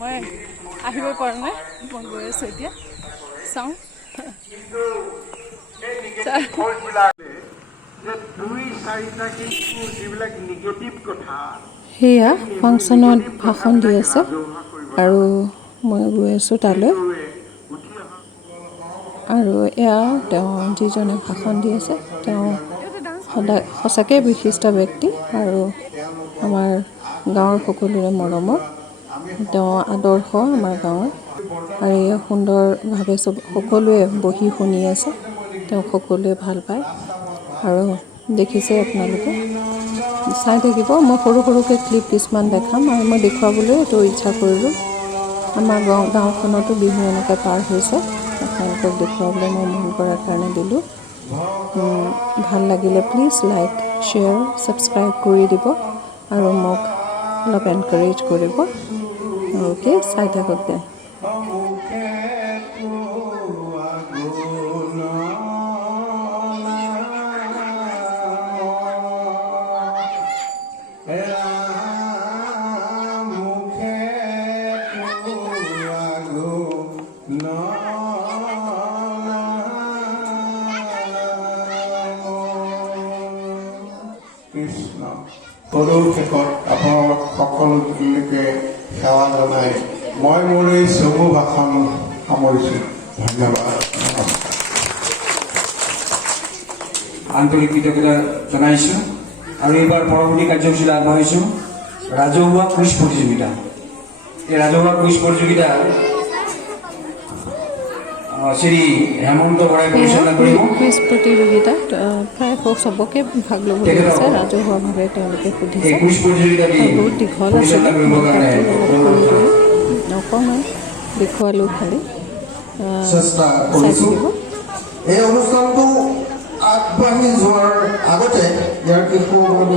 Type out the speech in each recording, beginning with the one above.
মই আহিব পৰা নাই, মই গৈ আছোঁ এতিয়া, চাওঁ। সেয়া ফাংচনত ভাষণ দি আছে আৰু মই গৈ আছোঁ তালৈ। আৰু এয়া তেওঁ যিজনে ভাষণ দি আছে তেওঁ সঁচাকৈ বিশিষ্ট ব্যক্তি আৰু আমাৰ গাঁৱৰ সকলোৰে মৰমৰ। তেওঁ আদৰ্শ আমাৰ গাঁৱৰ আৰু এয়া সুন্দৰভাৱে সকলোৱে বহি শুনি আছে। তেওঁক সকলোৱে ভাল পায় আৰু দেখিছে আপোনালোকে, চাই থাকিব। মই সৰুকৈ ক্লিপ কিছুমান দেখাম আৰু মই দেখুৱাবলৈ এইটো ইচ্ছা কৰিলোঁ। আমাৰ গাঁওখনতো বিহু এনেকৈ পাৰ হৈছে, আপোনালোকক দেখুৱাবলৈ মই মন কৰাৰ কাৰণে দিলোঁ। ভাল লাগিলে প্লিজ লাইক, শ্বেয়াৰ, ছাবস্ক্ৰাইব কৰি দিব আৰু মোক অলপ এনকাৰেজ কৰিব। অ'কে, চাই থাকক দে। কৃষ্ণ সৰুৰ শেষত আপোনালোক সকলোকে সেৱা জনাই মই মোৰ এই চমু ভাষণ সামৰিছোঁ। ধন্যবাদ। আন্তৰিক কৃতজ্ঞতা জনাইছোঁ আৰু এইবাৰ পৰৱৰ্তী কাৰ্যসূচীলৈ আগবাঢ়িছোঁ। ৰাজহুৱা কুইজ প্ৰতিযোগিতা। এই ৰাজহুৱা কুইজ প্ৰতিযোগিতা শ্ৰী হেমন্ত বৰাই পৰিচালনা কৰিব। কুইজ প্ৰতিযোগিতাত প্ৰায় চবকে ভাগ ল'বলৈ দিছে, ৰাজহুৱাভাৱে তেওঁলোকে সুধিছে। বহুত দীঘল আছিলে, অকণমান দেখুৱালোঁ খালি, চাই থাকিব। এই অনুষ্ঠানটো আগবাঢ়ি যোৱাৰ আগতে ইয়াৰ কিছুমান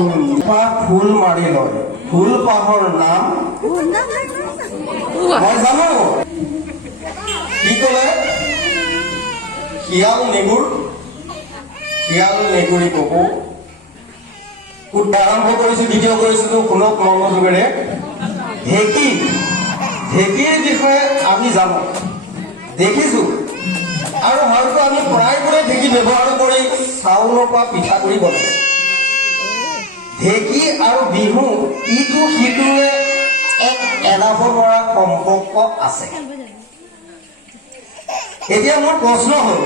ফুল মাৰি লয়। ফুলপাহৰ নাম মই জানো। কি ক'লে? শিয়াল নেগুৰ, শিয়াল নেগুৰি কব। আৰম্ভ কৰিছোঁ, দ্বিতীয় কৰিছিলোঁ শুনক মনোযোগেৰে। ঢেঁকী, ঢেঁকীৰ বিষয়ে আমি জানো, দেখিছোঁ আৰু হয়তো আমি প্ৰায়বোৰে ঢেঁকী ব্যৱহাৰ কৰি চাউলৰ পৰা পিঠাগুড়ি বনাই। ঢেঁকী আৰু বিহু ইটো সিটোৰে এক এৰাব নোৱাৰা সম্পৰ্ক আছে। এতিয়া মোৰ প্ৰশ্ন হ'ল,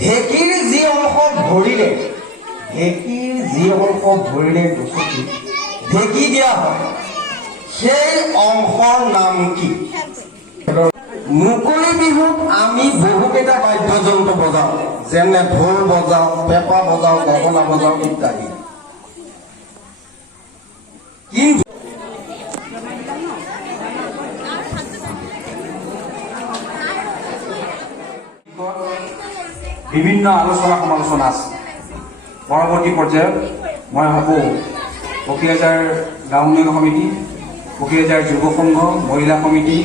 ঢেঁকীৰ যি অংশ ভৰিৰে, ঢেঁকীৰ যি অংশ ভৰিৰে দুচকি ঢেঁকী দিয়া হয়, সেই অংশৰ নাম কি? মুকলি বিহুত আমি বহুকেইটা বাদ্যযন্ত্ৰ বজাওঁ, যেনে ঢোল বজাওঁ, পেঁপা বজাওঁ, গগনা বজাওঁ ইত্যাদি। কিন্তু বিভিন্ন আলোচনা সমালোচনা আছে। পৰৱৰ্তী পৰ্যায়ত মই ভাবোঁ পকীয়াজাৰ গাঁও উন্নয়ন সমিতি, পকীয়াজাৰ যুৱ সংঘ, মহিলা সমিতি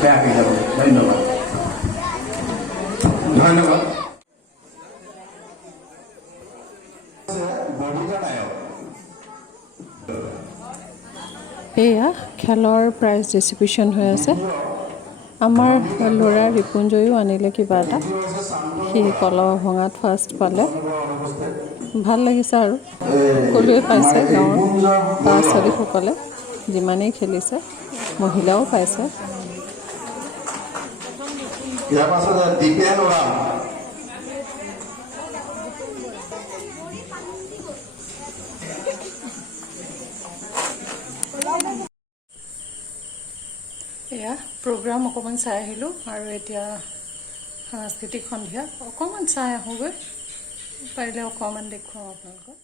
বেয়া হৈ যাব। ধন্যবাদ। ধন্যবাদ। এয়া খেলৰ প্ৰাইজ ডিষ্ট্ৰিবিউশ্যন হৈ আছে। আমাৰ ল'ৰা ৰিপুঞ্জয়ো আনিলে কিবা এটা, সি কলহ ভঙাত ফাৰ্ষ্ট পালে। ভাল লাগিছে আৰু সকলোৱে পাইছে, গাঁৱৰ ল'ৰা ছোৱালীসকলে যিমানেই খেলিছে, মহিলাও পাইছে। ইয়াৰ পাছত দীপেন ওৰাম। এয়া প্ৰগ্ৰাম অকণমান চাই আহিলোঁ আৰু এতিয়া সাংস্কৃতিক সন্ধিয়া অকণমান চাই আহোঁগৈ, পাৰিলে অকণমান দেখুৱাওঁ আপোনালোকক।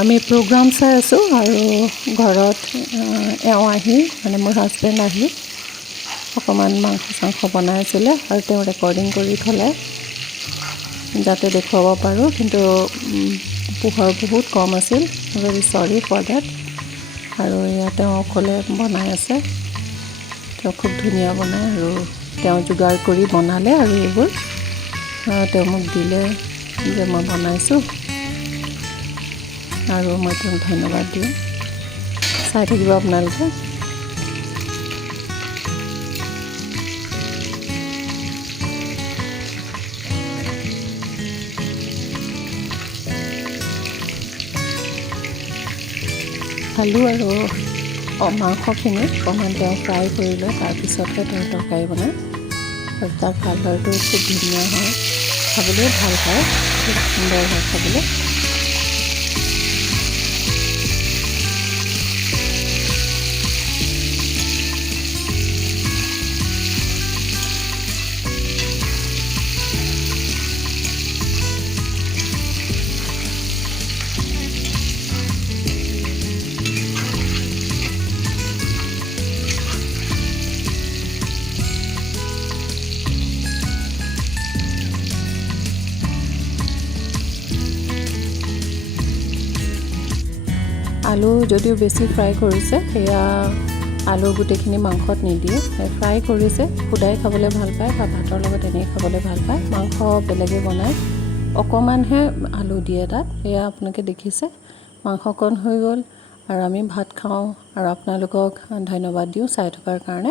আমি প্ৰগ্ৰাম চাই আছোঁ আৰু ঘৰত এওঁ আহি মানে মোৰ হাজবেণ্ড আহি অকণমান মাংস চাংস বনাই আছিলে আৰু তেওঁ ৰেকৰ্ডিং কৰি থ'লে যাতে দেখুৱাব পাৰোঁ, কিন্তু পোহৰ বহুত কম আছিল। Very sorry for date. আৰু এয়া তেওঁ অকলে বনাই আছে, তেওঁ খুব ধুনীয়া বনায় আৰু তেওঁ যোগাৰ কৰি বনালে আৰু এইবোৰ তেওঁ মোক দিলে যে মই বনাইছোঁ আৰু মই তেওঁক ধন্যবাদ দিওঁ। চাই থাকিব আপোনালোকে। আলু আৰু মাংসখিনি অকণমান তেওঁ ফ্ৰাই কৰি লৈ তাৰপিছতহে তেওঁ তৰকাৰী বনায় আৰু তাৰ কালাৰটো খুব ধুনীয়া হয়, খাবলৈও ভাল হয়, খুব সুন্দৰ হয় খাবলৈ। আলু যদিও বেছি ফ্ৰাই কৰিছে, সেয়া আলু গোটেইখিনি মাংসত নিদিয়ে, ফ্ৰাই কৰিছে। সুদাই খাবলৈ ভাল পায় বা ভাতৰ লগত এনেই খাবলৈ ভাল পায়। মাংস বেলেগে বনায়, অকণমানহে আলু দিয়ে তাত, সেয়া আপোনালোকে দেখিছে। মাংসকণ হৈ গ'ল আৰু আমি ভাত খাওঁ আৰু আপোনালোকক ধন্যবাদ দিওঁ চাই থকাৰ কাৰণে।